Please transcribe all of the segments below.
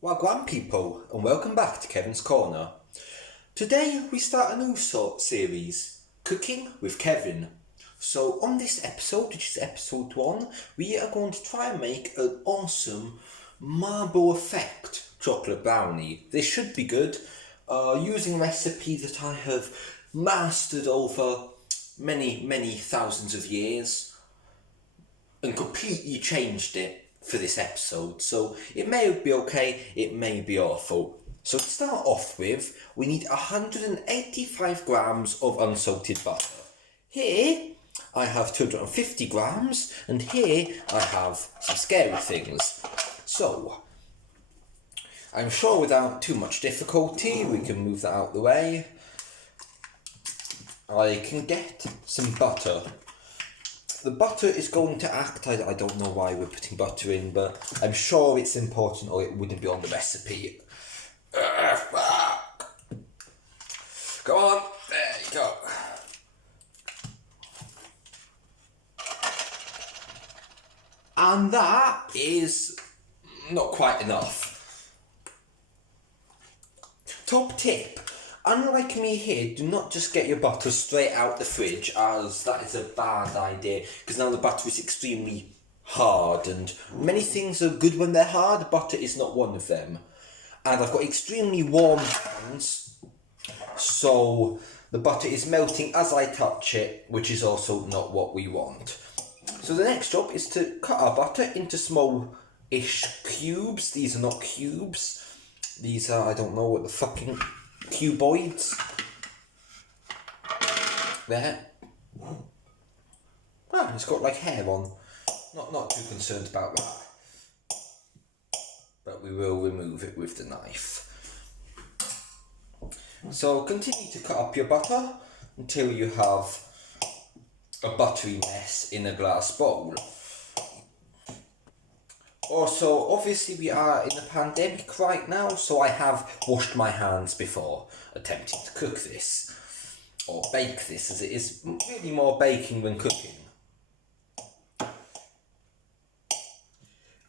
Wagwan people, and welcome back to Kevin's Corner. Today we start a new series, Cooking with Kevin. So on this episode, which is episode 1, we are going to try and make an awesome marble effect chocolate brownie. This should be good, using a recipe that I have mastered over many thousands of years and completely changed it for this episode, so it may be okay, it may be awful. So to start off with, we need 185 grams of unsalted butter. Here I have 250 grams, and here I have some scary things. So I'm sure without too much difficulty we can move that out of the way. I can get some butter. The butter is going to act, I don't know why we're putting butter in, but I'm sure it's important or it wouldn't be on the recipe. Go on, there you go. And that is not quite enough. Top tip. Unlike me here, do not just get your butter straight out the fridge, as that is a bad idea, because now the butter is extremely hard, and many things are good when they're hard, butter is not one of them. And I've got extremely warm hands, so the butter is melting as I touch it, which is also not what we want. So the next job is to cut our butter into small-ish cubes. These are not cubes, these are, I don't know what the fucking... cuboids. There. Ah, it's got like hair on. Not too concerned about that. But we will remove it with the knife. So continue to cut up your butter until you have a buttery mess in a glass bowl. Also, obviously we are in a pandemic right now, so I have washed my hands before attempting to cook this, or bake this, as it is really more baking than cooking.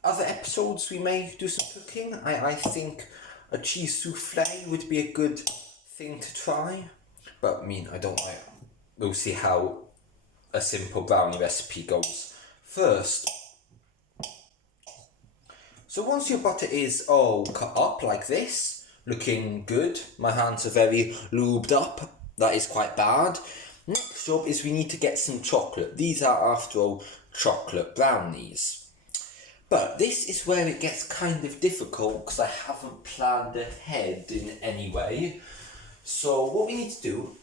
Other episodes we may do some cooking. I think a cheese souffle would be a good thing to try, but I mean, I don't like. We'll see how a simple brownie recipe goes first. So once your butter is all cut up like this, looking good, my hands are very lubed up, that is quite bad. Next job is we need to get some chocolate. These are, after all, chocolate brownies. But this is where it gets kind of difficult because I haven't planned ahead in any way. So what we need to do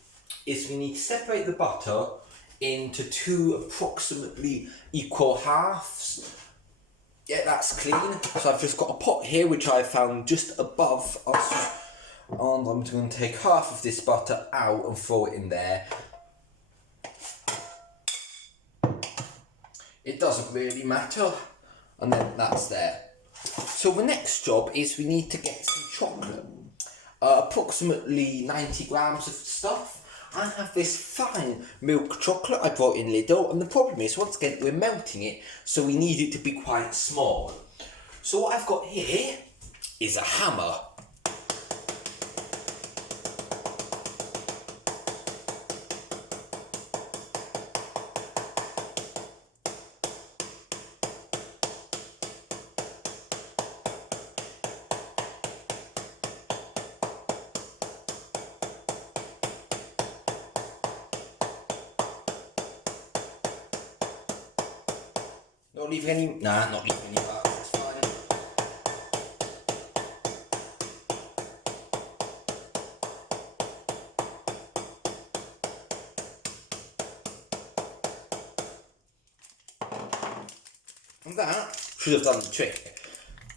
is we need to separate the butter into 2 approximately equal halves. Yeah, that's clean. So I've just got a pot here which I found just above us, and I'm going to take half of this butter out and throw it in there. It doesn't really matter, and then that's there. So the next job is we need to get some chocolate, approximately 90 grams of stuff. I have this fine milk chocolate I brought in Lidl, and the problem is, once again, we're melting it, so we need it to be quite small. So what I've got here is a hammer. Not leaving any... Nah, not leaving any back, that's fine. And that should have done the trick.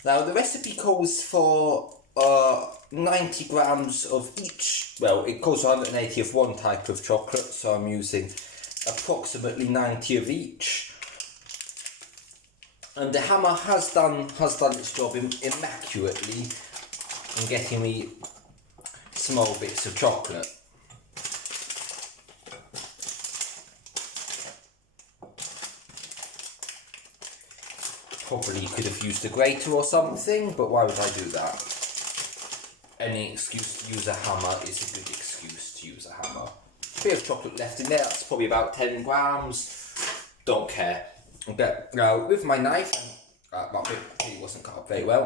Now the recipe calls for 90 grams of each. Well, it calls for 180 of one type of chocolate, so I'm using approximately 90 of each. And the hammer has done its job immaculately in getting me small bits of chocolate. Probably could have used a grater or something, but why would I do that? Any excuse to use a hammer is a good excuse to use a hammer. A bit of chocolate left in there, that's probably about 10 grams. Don't care. Okay, now with my knife, that bit really wasn't cut up very well.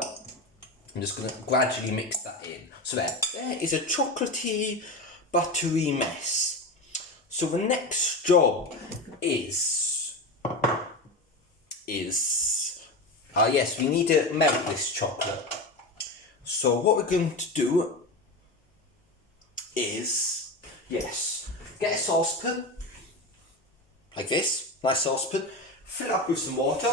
I'm just going to gradually mix that in. So there is a chocolatey, buttery mess. So the next job is yes, we need to melt this chocolate. So what we're going to do is, yes, get a saucepan, like this, nice saucepan, fill it up with some water,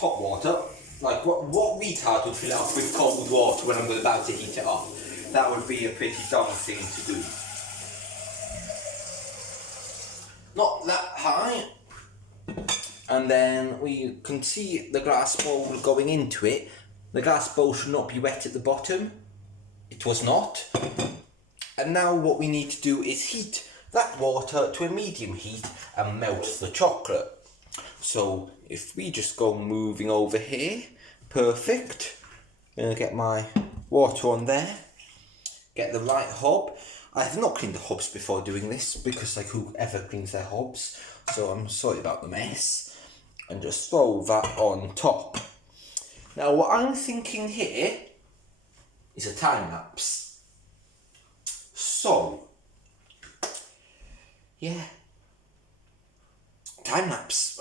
hot water, like what retard would fill it up with cold water when I'm about to heat it up? That would be a pretty dumb thing to do. Not that high. And then we can see the glass bowl going into it. The glass bowl should not be wet at the bottom. It was not. And now what we need to do is heat that water to a medium heat and melt the chocolate. So if we just go moving over here, perfect. I'm going to get my water on there. Get the right hob. I have not cleaned the hobs before doing this because like whoever cleans their hobs. So I'm sorry about the mess. And just throw that on top. Now what I'm thinking here is a time lapse. So, yeah. Time lapse.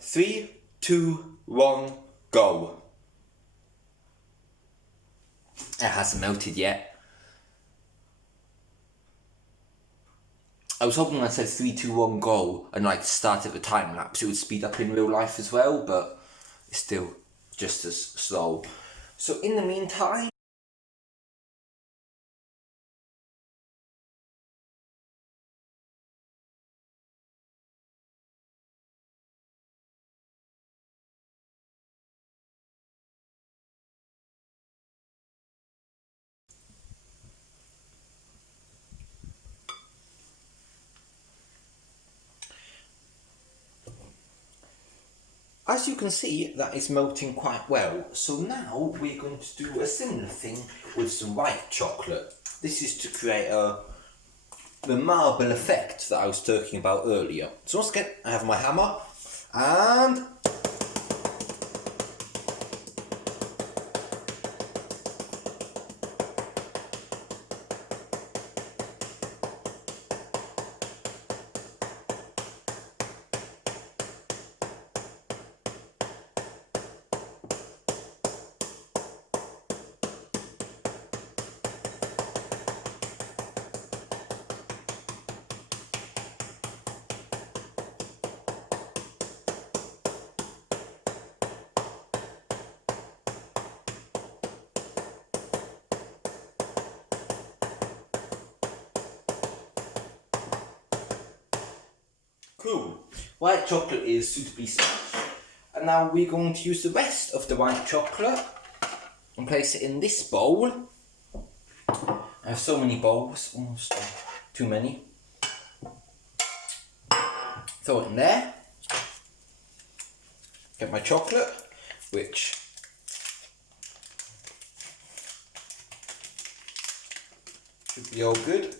3, 2, 1, go. It hasn't melted yet. I was hoping when I said 3, 2, 1, go and like start at the time lapse, it would speed up in real life as well, but it's still just as slow. So in the meantime, as you can see, that is melting quite well. So now we're going to do a similar thing with some white chocolate. This is to create the marble effect that I was talking about earlier. So once again, I have my hammer and cool. White chocolate is suitably smashed. And now we're going to use the rest of the white chocolate and place it in this bowl. I have so many bowls, almost too many. Throw it in there. Get my chocolate, which should be all good.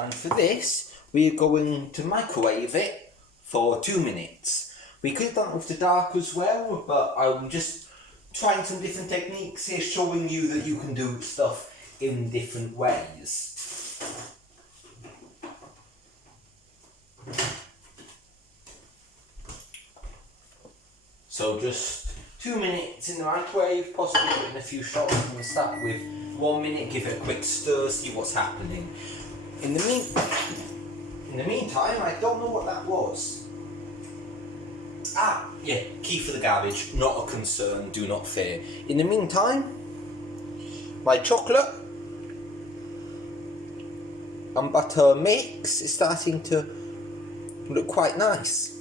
And for this, we're going to microwave it for 2 minutes. We could have done it with the dark as well, but I'm just trying some different techniques here, showing you that you can do stuff in different ways. So just 2 minutes in the microwave, possibly put in a few shots, and we'll start with 1 minute, give it a quick stir, see what's happening. In the meantime, I don't know what that was. Ah, yeah, key for the garbage, not a concern, do not fear. In the meantime, my chocolate and butter mix is starting to look quite nice.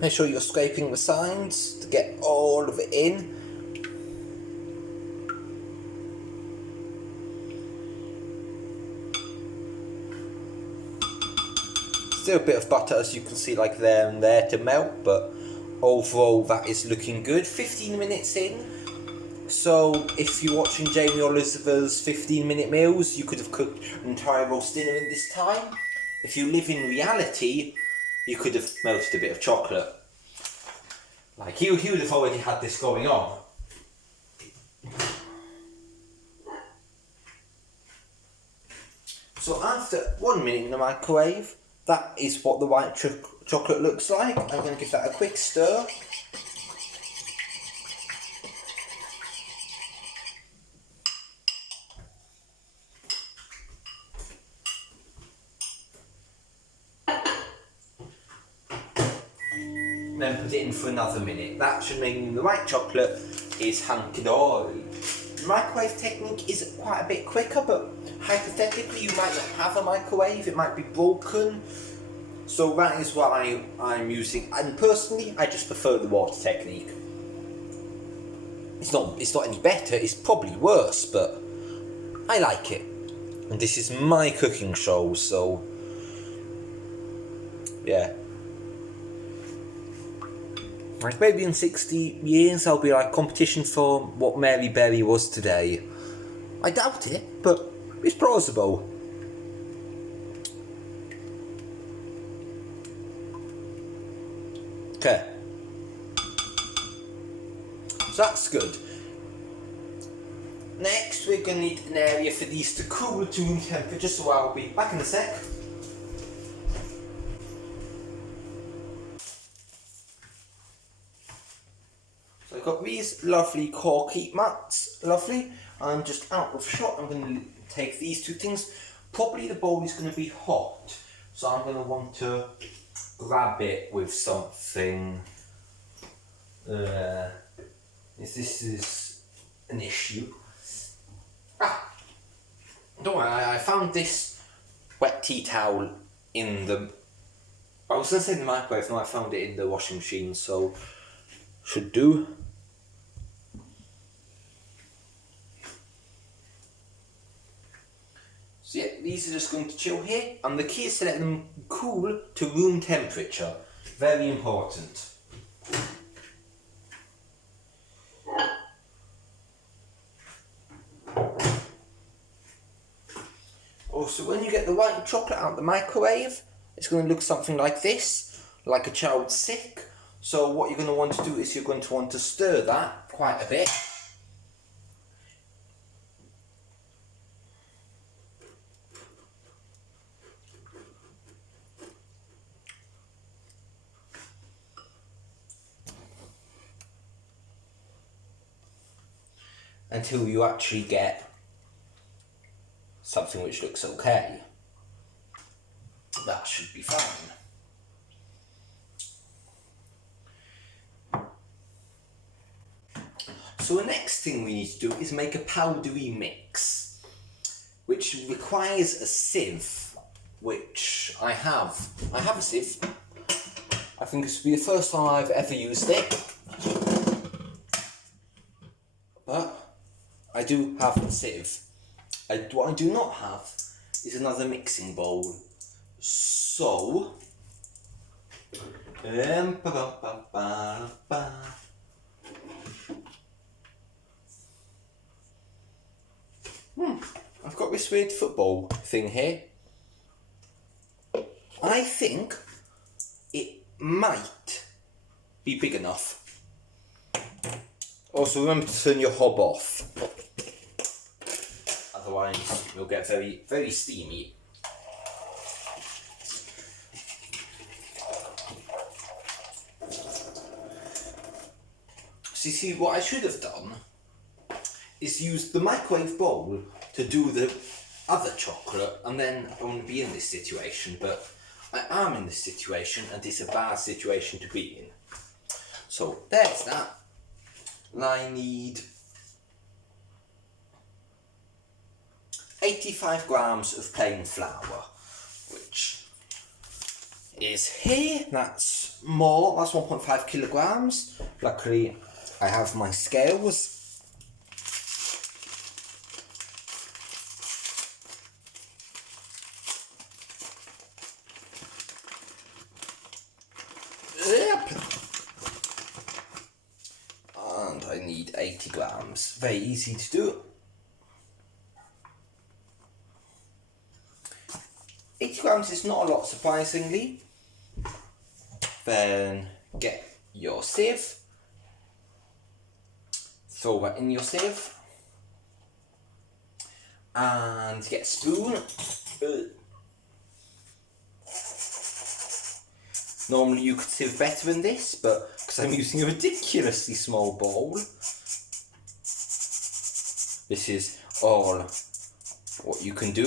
Make sure you're scraping the sides to get all of it in. Still a bit of butter, as you can see, like there and there to melt, but overall that is looking good. 15 minutes in. So if you're watching Jamie Oliver's 15-minute meals, you could have cooked an entire roast dinner in this time. If you live in reality, you could have melted a bit of chocolate. Like he would have already had this going on. So after 1 minute in the microwave, that is what the white chocolate looks like. I'm going to give that a quick stir. Then put it in for another minute. That should mean the white chocolate is hunky-dory. The microwave technique is quite a bit quicker, but hypothetically you might not have a microwave, it might be broken. So that is why I'm using, and personally I just prefer the water technique. It's not any better, it's probably worse, but I like it. And this is my cooking show, so yeah. Like maybe in 60 years I'll be like competition for what Mary Berry was today. I doubt it, but it's plausible. Okay. So that's good. Next we're going to need an area for these to cool to room temperature, so I'll be back in a sec. So I've got these lovely corky mats, lovely. I'm just out of shot. I'm going to take these two things. Probably the bowl is going to be hot, so I'm going to want to grab it with something. This is an issue. Don't worry, I found this wet tea towel in the... I was going to say in the microwave, no, I found it in the washing machine, so should do. So yeah, these are just going to chill here, and the key is to let them cool to room temperature. Very important. Also, when you get the white chocolate out of the microwave, it's going to look something like this, like a child sick. So what you're going to want to do is you're going to want to stir that quite a bit. Until you actually get something which looks okay. That should be fine. So the next thing we need to do is make a powdery mix, which requires a sieve, which I have. I have a sieve. I think this will be the first time I've ever used it. But I do have a sieve. What I do not have is another mixing bowl. So, I've got this weird football thing here. I think it might be big enough. Also, remember to turn your hob off. Otherwise, you'll get very, very steamy. So you see, what I should have done is use the microwave bowl to do the other chocolate, and then I wouldn't be in this situation, but I am in this situation, and it's a bad situation to be in. So, there's that. And I need 85 grams of plain flour, which is here. That's more, that's 1.5 kilograms. Luckily, I have my scales. Yep. And I need 80 grams. Very easy to do. 80 grams is not a lot, surprisingly. Then get your sieve. Throw that in your sieve. And get a spoon. Normally you could sieve better than this, but because I'm using a ridiculously small bowl, this is all what you can do.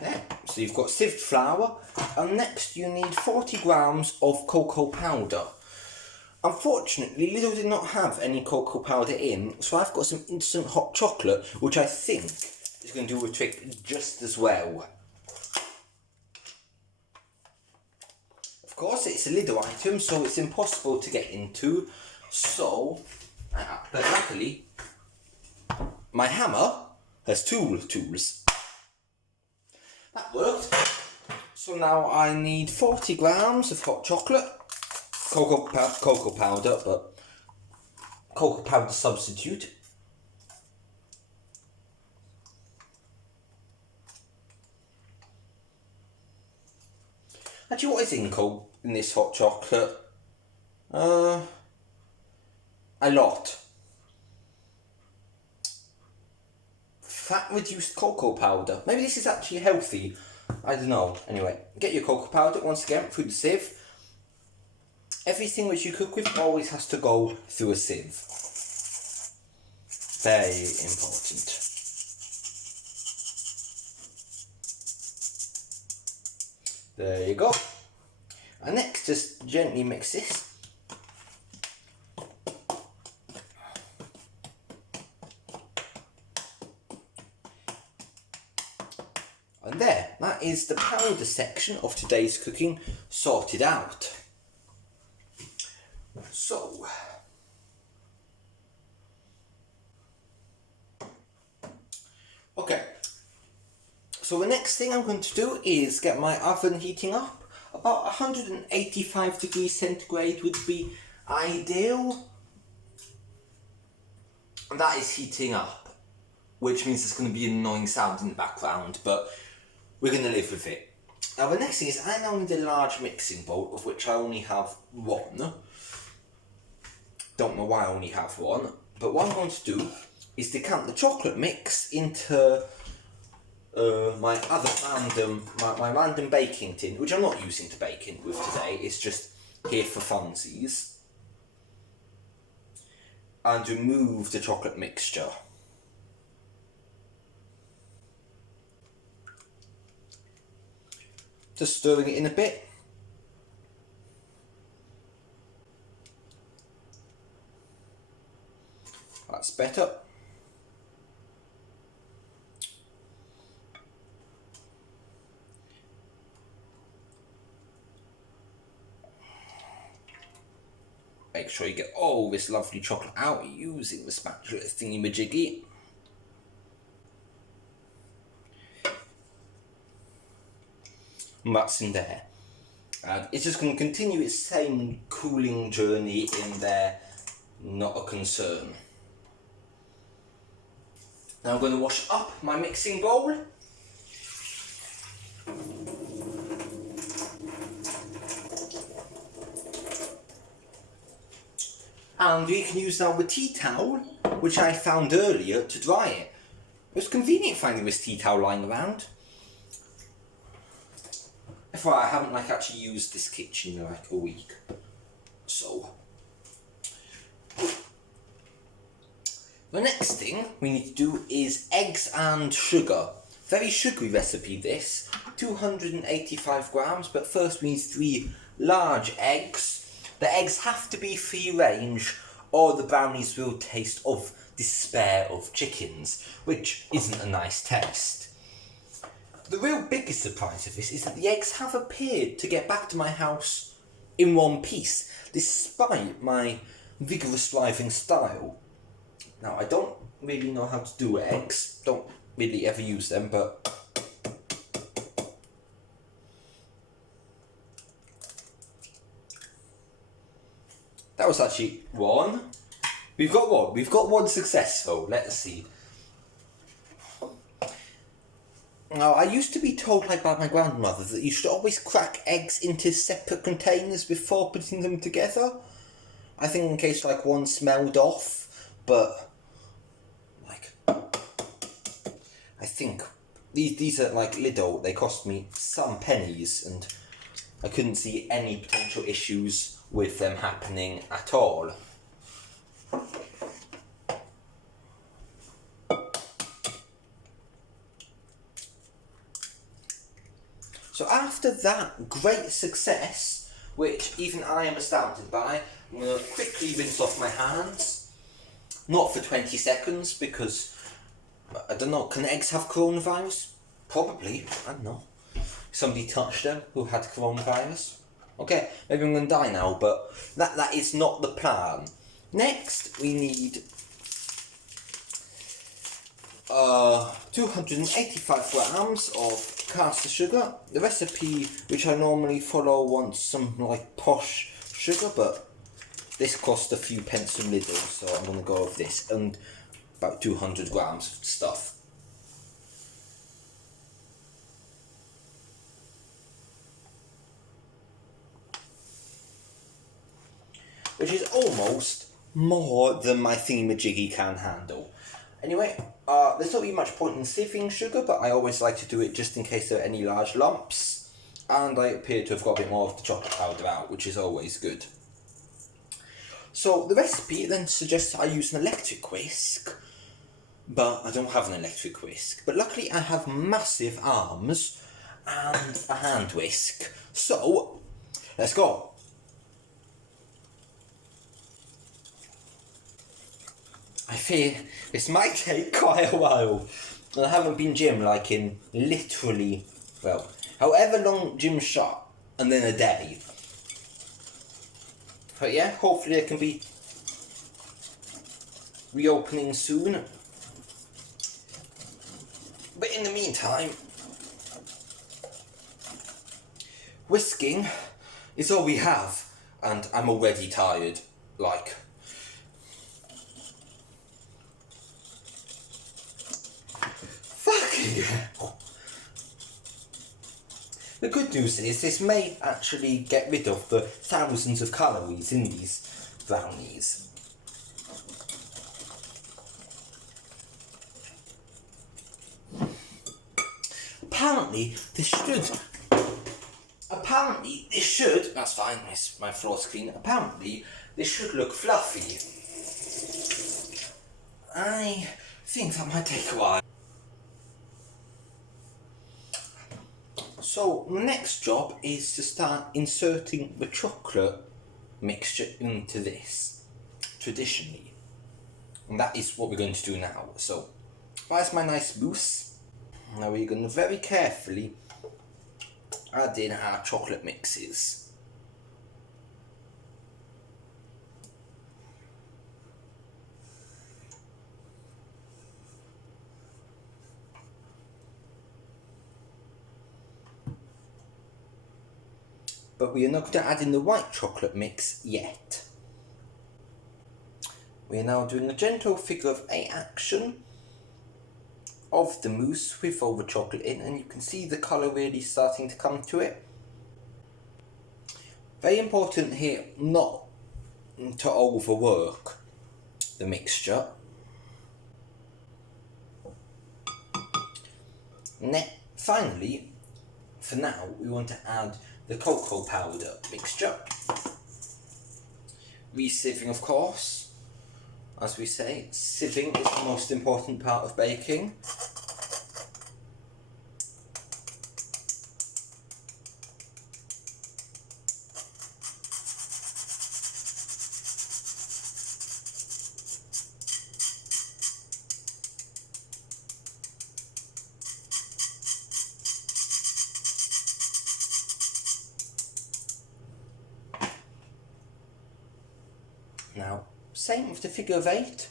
There, so you've got sieved flour, and next you need 40 grams of cocoa powder. Unfortunately, Lidl did not have any cocoa powder in, so I've got some instant hot chocolate, which I think is going to do a trick just as well. Of course, it's a Lidl item, so it's impossible to get into. So, but luckily, my hammer has tools. That worked. So now I need 40 grams of hot chocolate, cocoa powder, but cocoa powder substitute. Actually, what is in this hot chocolate? A lot. Fat reduced cocoa powder. Maybe this is actually healthy. I don't know. Anyway, get your cocoa powder once again through the sieve. Everything which you cook with always has to go through a sieve. Very important. There you go. And next, just gently mix this. And there, that is the powder section of today's cooking sorted out. So, okay. So the next thing I'm going to do is get my oven heating up. About 185 degrees centigrade would be ideal. And that is heating up, which means there's going to be an annoying sound in the background, but we're going to live with it. Now the next thing is I now need a large mixing bowl, of which I only have one. Don't know why I only have one, but what I'm going to do is decant the chocolate mix into my random baking tin, which I'm not using to bake in with today, it's just here for funsies, and remove the chocolate mixture. Just stirring it in a bit. That's better. Make sure you get all this lovely chocolate out using the spatula thingy-majiggy. And that's in there. And it's just going to continue its same cooling journey in there, not a concern. Now I'm going to wash up my mixing bowl. And we can use now the tea towel, which I found earlier, to dry it. It was convenient finding this tea towel lying around. FYI, I haven't actually used this kitchen in a week. So, the next thing we need to do is eggs and sugar. Very sugary recipe this, 285 grams, but first we need 3 large eggs. The eggs have to be free range or the brownies will taste of despair of chickens, which isn't a nice taste. the real biggest surprise of this is that the eggs have appeared to get back to my house in one piece, despite my vigorous thriving style. Now, I don't really know how to do eggs, don't really ever use them, but that was actually one. We've got one successful, let's see. Now, I used to be told by my grandmother that you should always crack eggs into separate containers before putting them together. I think in case one smelled off, but I think these are Lidl, they cost me some pennies and I couldn't see any potential issues with them happening at all. So after that great success, which even I am astounded by, I'm going to quickly rinse off my hands. Not for 20 seconds because, I don't know, can eggs have coronavirus? Probably, I don't know. Somebody touched them who had coronavirus. Okay, maybe I'm going to die now, but that is not the plan. Next, we need 285 grams of castor sugar. The recipe which I normally follow wants some posh sugar, but this cost a few pence from Lidl, so I'm going to go with this, and about 200 grams of stuff. Which is almost more than my thingamajiggy can handle. Anyway, there's not really much point in sieving sugar, but I always like to do it just in case there are any large lumps. And I appear to have got a bit more of the chocolate powder out, which is always good. So the recipe then suggests I use an electric whisk, but I don't have an electric whisk. But luckily I have massive arms and a hand whisk. So, let's go. I fear this might take quite a while. And I haven't been gym in literally, however long gym shot, and then a day. But yeah, hopefully I can be reopening soon. But in the meantime, whisking is all we have, and I'm already tired. The good news is this may actually get rid of the thousands of calories in these brownies. Apparently this should, that's fine, my floor's clean, apparently this should look fluffy. I think that might take a while. So the next job is to start inserting the chocolate mixture into this, traditionally. And that is what we're going to do now. So, where's my nice mousse? Now we're going to very carefully add in our chocolate mixes. But we are not going to add in the white chocolate mix yet. We are now doing a gentle figure of 8 action of the mousse with all the chocolate in, and you can see the colour really starting to come to it. Very important here not to overwork the mixture. Finally, for now, we want to add the cocoa powder mixture. Re-sieving, of course. As we say, sieving is the most important part of baking. Now, same with the figure of 8.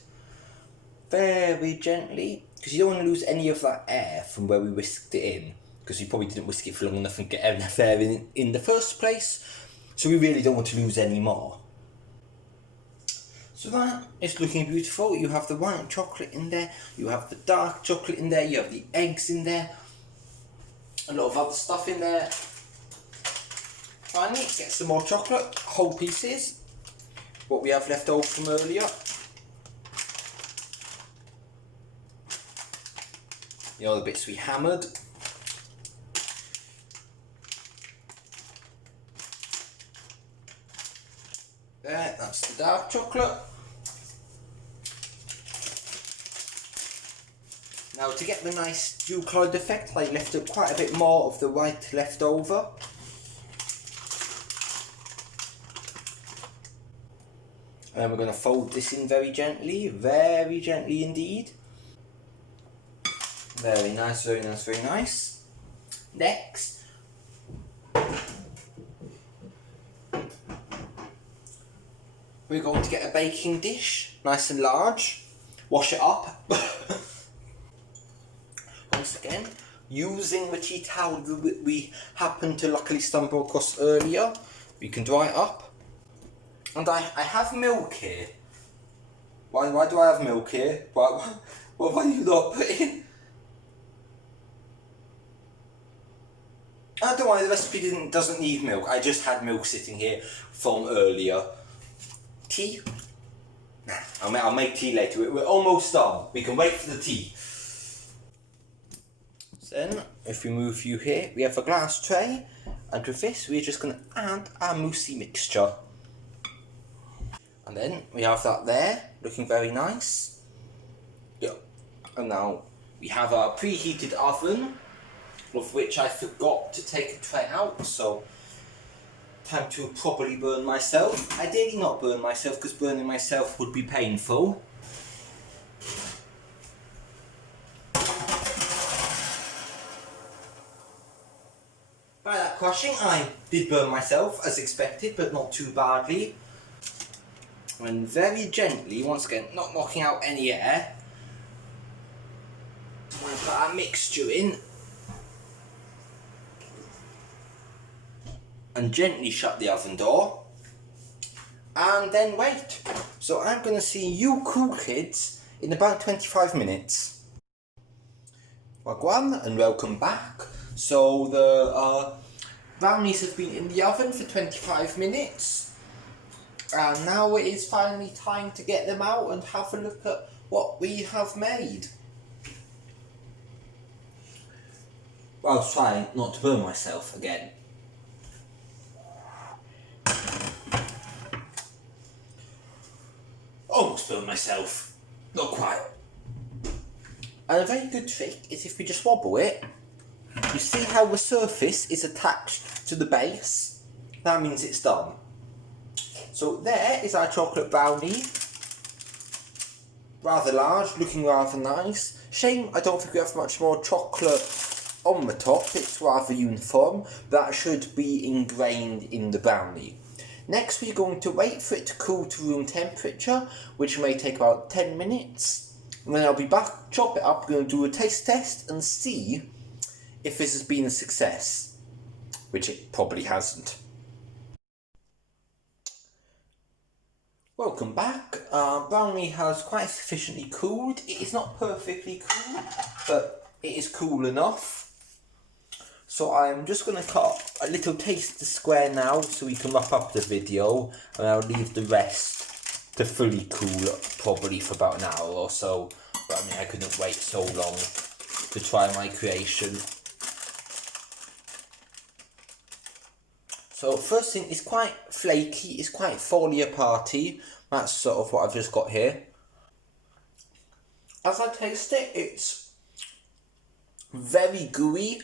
Very gently, because you don't want to lose any of that air from where we whisked it in, because you probably didn't whisk it for long enough and get enough air in the first place, so we really don't want to lose any more. So that is looking beautiful. You have the white chocolate in there, you have the dark chocolate in there, you have the eggs in there, a lot of other stuff in there. Finally, get some more chocolate, whole pieces, what we have left over from earlier. You know, the bits we hammered. There, that's the dark chocolate. Now, to get the nice dew cloud effect, I left quite a bit more of the white left over. And then we're going to fold this in very gently indeed. Very nice, very nice, very nice. Next, we're going to get a baking dish, nice and large. Wash it up. Once again, using the tea towel that we happened to luckily stumble across earlier, we can dry it up. And I have milk here. Why do I have milk here? Why do you not put in? I don't know why the recipe doesn't need milk. I just had milk sitting here from earlier. Tea? Nah, I'll make tea later. We're almost done. We can wait for the tea. Then, if we move you here, we have a glass tray. And with this, we're just going to add our moussey mixture. And then we have that there, looking very nice. Yeah. And now we have our preheated oven, of which I forgot to take a tray out, so time to properly burn myself. Ideally not burn myself, because burning myself would be painful. By that crushing, I did burn myself, as expected, but not too badly. And very gently, once again, not knocking out any air, I'm going to put our mixture in. And gently shut the oven door. And then wait. So I'm going to see you cool kids in about 25 minutes. Wagwan, and welcome back. So the brownies have been in the oven for 25 minutes. And now it is finally time to get them out and have a look at what we have made. Well, I was trying not to burn myself again. Almost burned myself. Not quite. And a very good trick is if we just wobble it, you see how the surface is attached to the base? That means it's done. So there is our chocolate brownie. Rather large, looking rather nice. Shame I don't think we have much more chocolate on the top. It's rather uniform. That should be ingrained in the brownie. Next we're going to wait for it to cool to room temperature, which may take about 10 minutes. And then I'll be back, chop it up, we're going to do a taste test and see if this has been a success. Which it probably hasn't. Welcome back. Brownie has quite sufficiently cooled. It is not perfectly cool, but it is cool enough. So I'm just going to cut a little taster square now so we can wrap up the video, and I'll leave the rest to fully cool probably for about an hour or so. But I mean, I couldn't wait so long to try my creation. So first thing, it's quite flaky, it's quite falling aparty. That's sort of what I've just got here. As I taste it, it's very gooey.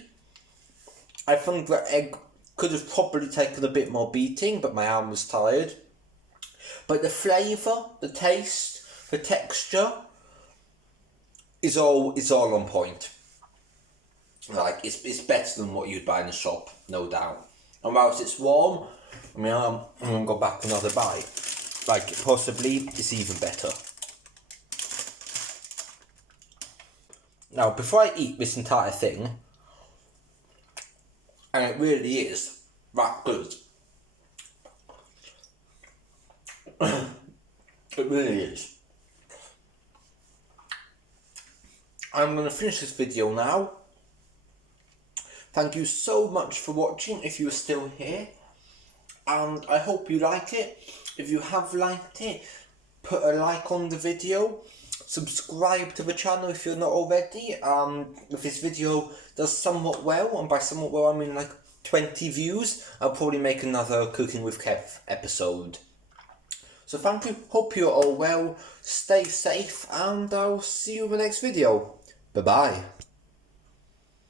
I think the egg could have probably taken a bit more beating, but my arm was tired. But the flavour, the taste, the texture is all on point. Like, it's better than what you'd buy in a shop, no doubt. And whilst it's warm, I mean, I'm going to go back for another bite. like possibly it's even better. Now, before I eat this entire thing, and it really is that good. It really is. I'm going to finish this video now. Thank you so much for watching if you're still here. And I hope you like it. If you have liked it, put a like on the video. Subscribe to the channel if you're not already. If this video does somewhat well, and by somewhat well I mean like 20 views, I'll probably make another Cooking with Kev episode. So thank you, hope you're all well, stay safe, and I'll see you in the next video. Bye bye.